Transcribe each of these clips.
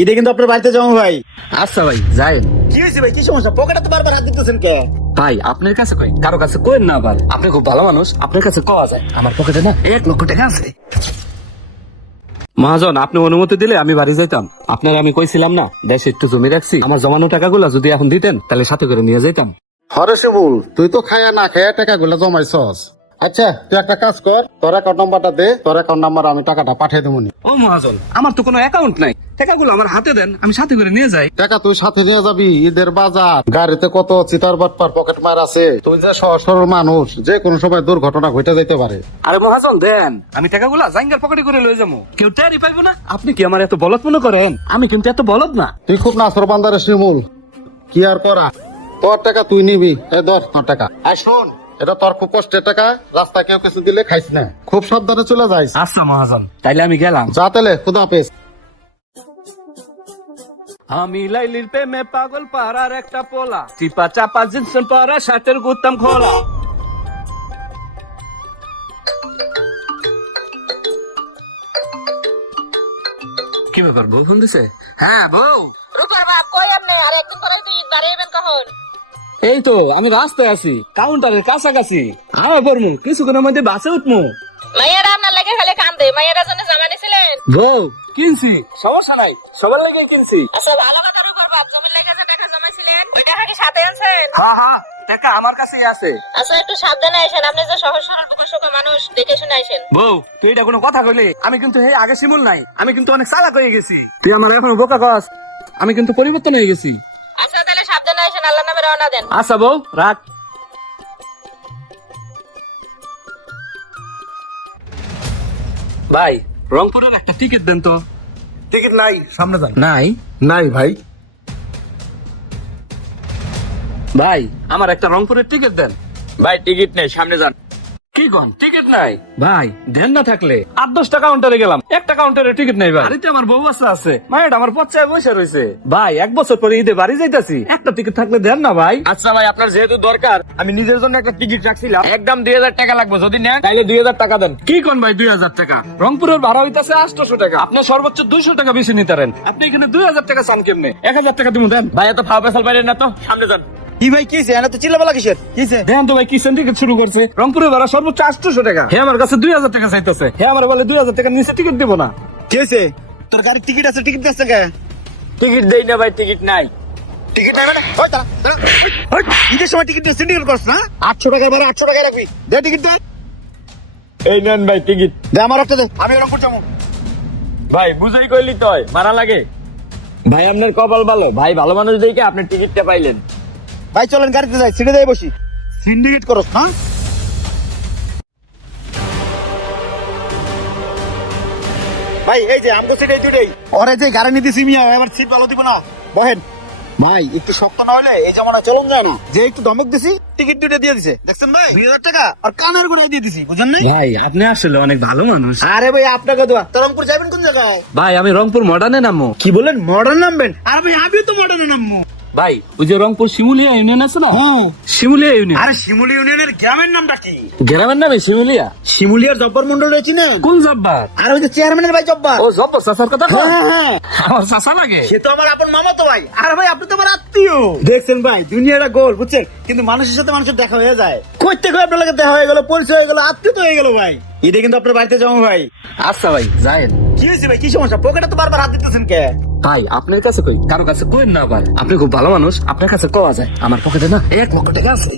ঈদে কিন্তু আপনার বাড়িতে যাবো ভাই। আচ্ছা ভাই যাইন। কি হয়েছে ভাই, কি সমস্যা? পকেটে তো বারবার হাত দিতেছেন কে? ভাই আপনার কাছে কই, কারো কাছে কই না ভাই, আপনি খুব ভালো মানুষ, আপনার কাছে কওয়া যায়। আমার পকেটে না 1 লক্ষ টাকা আছে। মহাজন, আপনি অনুমতি দিলে আমি বাড়ি যাইতাম। আপনার আমি কইছিলাম না দেশে একটু জমি রাখছি, আমার জমানো টাকাগুলো যদি এখন দিতেন তাহলে সাথে করে নিয়ে যাইতাম। হরে শিমুল, তুই তো খায়া না খায়া টাকাগুলো জমাইছস। আচ্ছা তুই একটা কাজ কর, তোর অ্যাকাউন্ট নাম্বারটা দে, তোর অ্যাকাউন্ট নাম্বার আমি টাকাটা পাঠিয়ে দেবো। ও মহাজন, আমার তো কোনো অ্যাকাউন্ট নাই, টাকাগুলো আমার হাতে দেন, আমি সাথে করে নিয়ে যাই। টাকা তুই সাথে নিয়ে যাবি, ঈদের বাজার, গাড়িতে কত চিটার বাটপার পকেট মার আছে। তুই যে সহজ সরল মানুষ, যে কোনো সময় দুর্ঘটনা ঘটে যেতে পারে। আরে মহাজন দেন, আমি টাকাগুলো জাইঙ্গার পকেটে করে লয়ে যাবো, কেউ টেরই পাইবো না। আপনি কি আমার এত বলদ মনে করেন? আমি কিন্তু এত বলদ না। তুই খুব নাসর বান্দারে শিমুল, কি আর করা, তোর টাকা তুই নিবি। এ ধর তোর টাকা। আর শোন, এটা তোর খুব কষ্টের টাকা, রাস্তায় কেউ কিছু দিলে খাইস না, খুব সাবধানে চলে যাইস। আচ্ছা মহাজন, তাইলে আমি গেলাম। যা তাহলে, খুদা হাফেজ। আমি লাইলির প্রেমে পাগল পাড়ার একটা পোলা, চিপা চাপা জিন্স পরা, শার্টের গুতাম খোলা। কি ব্যাপার, বউ ফোন দিছে? হ্যাঁ বউ। রূপার বাপ কই আপনি? আর একদিন পরে তুই দাঁড়িয়েবেন কখন? এই তো আমি রাস্তায় আছি, কাউন্টারের কাছাকাছি। আমার পড়মু কিছুক্ষণের মধ্যে বাসে উঠমু। মাইয়ারা আপনার লাগে খালি কান্দে। মাইয়ারা জন্য জামা নিছিলেন? বউ কিনছি, সমস্যা নাই, সবার লাগে কিনছি। আচ্ছা ভালো কথা। রূপার বাপ জমির লাগে যে টাকা জমাইছিলেন, ওই টাকা কি সাথে আছেন? হ্যাঁ হ্যাঁ, টাকা আমার কাছেই আছে। আচ্ছা একটু সাবধানে আসেন, আপনি যে সহজ সরল প্রকাশক মানুষ, দেখে শুনে আসেন। বউ তুই এটা কোনো কথা কইলে? আমি কিন্তু হে আগে শিমুল নাই, আমি কিন্তু অনেক চালাক হয়ে গেছি। তুই আমার এখন বোকা কস, আমি কিন্তু পরিবর্তন হয়ে গেছি। আচ্ছা তাহলে সাবধানে আসেন, আল্লাহ নামে রওনা দেন। আচ্ছা বউ রাখ। ভাই রংপুরের একটা টিকিট দেন তো। টিকিট নাই, সামনে যান। নাই নাই ভাই। ভাই, আমার একটা রংপুরের টিকিট দেন। ভাই টিকিট নেই, সামনে যান। কি কন টিকিট নাই? ভাই ধ্যান না থাকলে 8-10টা কাউন্টারে গেলাম, একটা কাউন্টারে টিকিট নাই ভাই। বাড়িতে আমার বউ বাচ্চা আছে, মায়ের আমার পচ্চায় বসে রয়েছে। ভাই 1 বছর পরে ঈদে বাড়ি যাইতাছি, একটা টিকিট থাকলে দেন না ভাই। আচ্ছা ভাই, আপনার যেহেতু দরকার, আমি নিজের জন্য একটা টিকিট রাখছিলাম, একদম 2000 টাকা লাগবে। যদি নেন তাহলে 2000 টাকা দেন। কি কোন ভাই 2000 টাকা? রংপুরের ভাড়া হইতাছে 800 টাকা, আপনি সর্বোচ্চ 200 টাকা বেশি নিতে পারেন। আপনি এখানে 2000 টাকা চান কেমনে? 1000 টাকা দিমু দেন। ভাই এত ফাও পেছাল পারেন না তো, সামনে যান। কি ভাই কিছে? এনে তো চিল্লাপালা কিসের? কিছে? দেন তো ভাই, কিসেন টিকিট শুরু করছে। রংপুরের ভাড়া সর্বোচ্চ 800 টাকা, হে আমার কাছে 2000 টাকা চাইতেছে। হে আমার বলে 2000 টাকা নিচে টিকিট দিব না। কি হয়েছে? তোর গাড়ির টিকিট আছে, টিকিট দিচ্ছে কে? টিকিট দেই না ভাই, টিকিট নাই। টিকিট নাই মানে? ওই দাঁড়া, দাঁড়া, ওই, ঈদের সময় টিকিট সিন্ডিকেট করছ না? 800 টাকা ভাড়া, 800 টাকা রাখবি। দে টিকিট দে। এই নেন ভাই টিকিট। দে আমার একটা দে, আমি রংপুর যাবো। ভাই বুঝাই কইলি তয় মারা লাগে। ভাই আপনার কপাল ভালো, ভাই ভালো মানুষ দেখে আপনি টিকিটটা পাইলেন। ভাই চলেন গাড়িতে যাই, সিটে যাই বসি। সিন্ডিকেট করছ না? ভাই এই যে আমগো সিট এই দুটেই। ওরে যে গাড়ি নিতেছি মিয়া, এবার সিট ভালো দিব না। বহেন। ভাই একটু শক্ত না হলে এই জামানা চলন যায় না। যে একটু ধমক দিছি, টিকিট দুটো দিয়ে দিছে। দেখছেন ভাই, 2000 টাকা আর কানের গুড়াই দিয়ে দিছি, বুঝেন নাই? ভাই আপনি আসলে অনেক ভালো মানুষ। আরে ভাই আপনাকে দোয়া। তো রংপুর যাবেন কোন জায়গায়? ভাই আমি রংপুর মডার্নে নামবো। কি বলেন, মডার্ন নামবেন? আরে ভাই আমিও তো মডার্নে নামবো। ভাই ওই যে রংপুর শিমুলিয়া ইউনিয়ন আছে না, শিমুলিয়া ইউনিয়ন। আরে শিমুলি ইউনিয়নের গ্রামের নামটা কি? গ্রামের নামে শিমুলিয়া। শিমুলিয়ার জব্বর মন্ডল রয়েছে না? কোন জব্বার? আর ওই যে চেয়ারম্যানের ভাই জব্বার। ও জব্বার চাচার কথা কও? হ্যাঁ হ্যাঁ, আমার চাচা লাগে। সে তো আমার আপন মামা তো ভাই। আর ভাই আপনি তো আমার আত্মীয়। দেখছেন ভাই, দুনিয়াটা গোল, বুঝছেন? কিন্তু মানুষের সাথে মানুষের দেখা হয়ে যায়। কইতে কই আপনার লাগে দেখা হয়ে গেল, পরিচয় হয়ে গেল, আত্মীয় তো হয়ে গেল ভাই। ঈদে কিন্তু আপনার বাড়িতে যাবো ভাই। আচ্ছা ভাই যায়েন। কি হয়েছে ভাই, কি সমস্যা? পকেটে তো বারবার হাত দিতেছেন কে? ভাই আপনার কাছে কই, কারো কাছে কই না ভাই, আপনি খুব ভালো মানুষ, আপনার কাছে কওয়া যায়। আমার পকেটে না 1 লক্ষ টাকা আছে।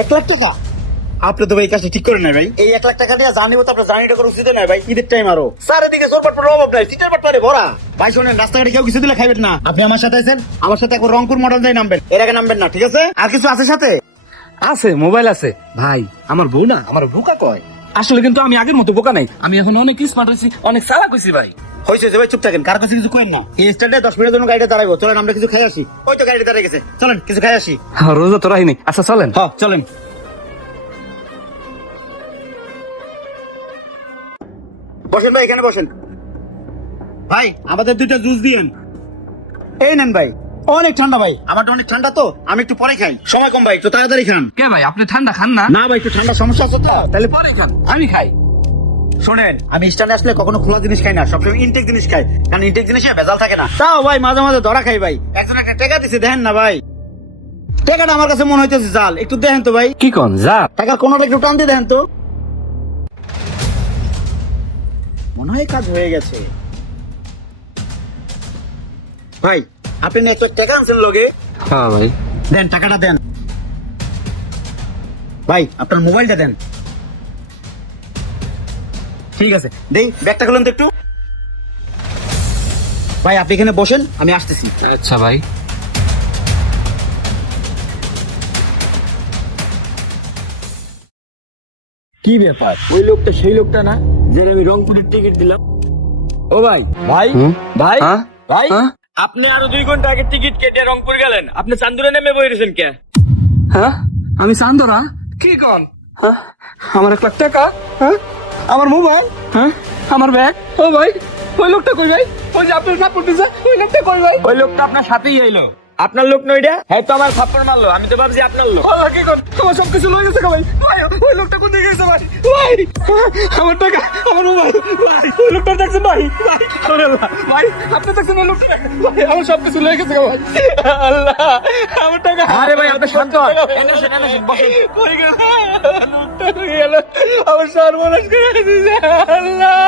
1 লাখ টাকা? আপনি তো ভাই এই কাজটা ঠিক করে নাই ভাই। এই 1 লাখ টাকা দিয়ে জানিব তো আপনার জানিটা করে উচিত নয় ভাই। ঈদের টাইম আরো চারিদিকে জোর পাটপার অভাব নাই, সিটের পাটপারে ভরা। ভাই শোনেন, রাস্তাঘাটে কেউ কিছু দিলে খাইবেন না। আপনি আমার সাথে আছেন, আমার সাথে এখন রংপুর মডেল যাই নামবেন, এর আগে নামবেন না, ঠিক আছে? আর কিছু আছে সাথে? আছে, মোবাইল আছে। ভাই আমার বউ না আমার বোকা কয়। আসলে কিন্তু আমি আগের মতো বোকা নাই, আমি এখন অনেক স্মার্ট হয়েছি, অনেক চালাক হয়েছি ভাই। হয়েছে যে ভাই, চুপ থাকেন, কার কাছে কিছু করেন না। এই স্ট্যান্ডে 10 মিনিটের জন্য গাড়িটা দাঁড়াবো, চলেন আমরা কিছু খাই আসি। ওই তো গাড়িটা দাঁড়িয়ে গেছে, চলেন কিছু খাই আসি। রোজা তো রাহিনি। আচ্ছা চলেন। হ্যাঁ চলেন। বসেন ভাই, এখানে বসেন। ভাই আমাদের 2টা জুস দিয়েন। এই নেন ভাই। অনেক ঠান্ডা ভাই, আমারটা অনেক ঠান্ডা তো, আমি একটু পরে খাই। সময় কম ভাই, একটু তাড়াতাড়ি খান। কে ভাই আপনি ঠান্ডা খান না? না ভাই, একটু ঠান্ডা সমস্যা আছে তো। তাহলে পরে খান, আমি খাই। শোনেন, আমি স্ট্যান্ডে আসলে কখনো খোলা জিনিস খাই না, সবসময় ইনটেক জিনিস খাই, কারণ ইনটেক জিনিসে ভেজাল থাকে না। তাও ভাই মাঝে মাঝে ধরা খাই ভাই। একজন একটা টাকা দিছে, দেখেন না ভাই, টাকাটা আমার কাছে মনে হইতেছে জাল। একটু দেখেন তো ভাই, কি কোন যা টাকার কোনোটা একটু টান দিয়ে দেখেন তো, মনে হয় কাজ হয়ে গেছে। ভাই আপনি না 1 লাখ টাকা আনছেন লগে, হ্যাঁ ভাই দেন টাকাটা দেন। ভাই আপনার মোবাইলটা দেন। ঠিক আছে, দেই ব্যাগটা খুলুন তো একটু। ভাই আপনি এখানে বসেন, আমি আসতেছি। আচ্ছা ভাই। কি ব্যাপার, ওই লোকটা সেই লোকটা না যে আমি রংপুরের টিকিট দিলাম? ও ভাই, ভাই ভাই হ্যাঁ? ভাই, হ্যাঁ? আপনি আরো 2 ঘন্টা আগে টিকিট কেটে রংপুর গেলেন, আপনি চান্দুরে নেমে বইরেছেন কে? হ্যাঁ আমি চান্দরা? কি কন? হ্যাঁ আমার 1 লাখ টাকা, হ্যাঁ আমার মোবাইল, হ্যাঁ আমার ব্যাগ। ও ভাই ওই লোকটা কই ভাই? ওই যে আপনার সাপোর্ট দিছে, ওই লোকটা কই ভাই? ওই লোকটা আপনার সাথেই আইলো। আপনার লোক নইটা? হ্যাঁ তো আমার থাপ্পড় মারলো, আমি তো ভাবছি আপনার লোক। আল্লাহ কি কর, আমার সবকিছু লয়ে গেছে ভাই। ভাই ওই লোকটা কোথায় গেছে ভাই? ভাই আমার টাকা, আমার মোবাইল, ভাই ওই লোকটা দেখছেন ভাই? ভাই আরে আল্লাহ, ভাই আপনি দেখছেন ওই লোকটা? ভাই আমার সবকিছু লয়ে গেছে ভাই। আল্লাহ আমার টাকা। আরে ভাই আপনি শান্ত হন, এনেছেন বসেন। কই গেল? লোকটা কই গেল? আমার সর্বনাশ করে দিয়েছে আল্লাহ।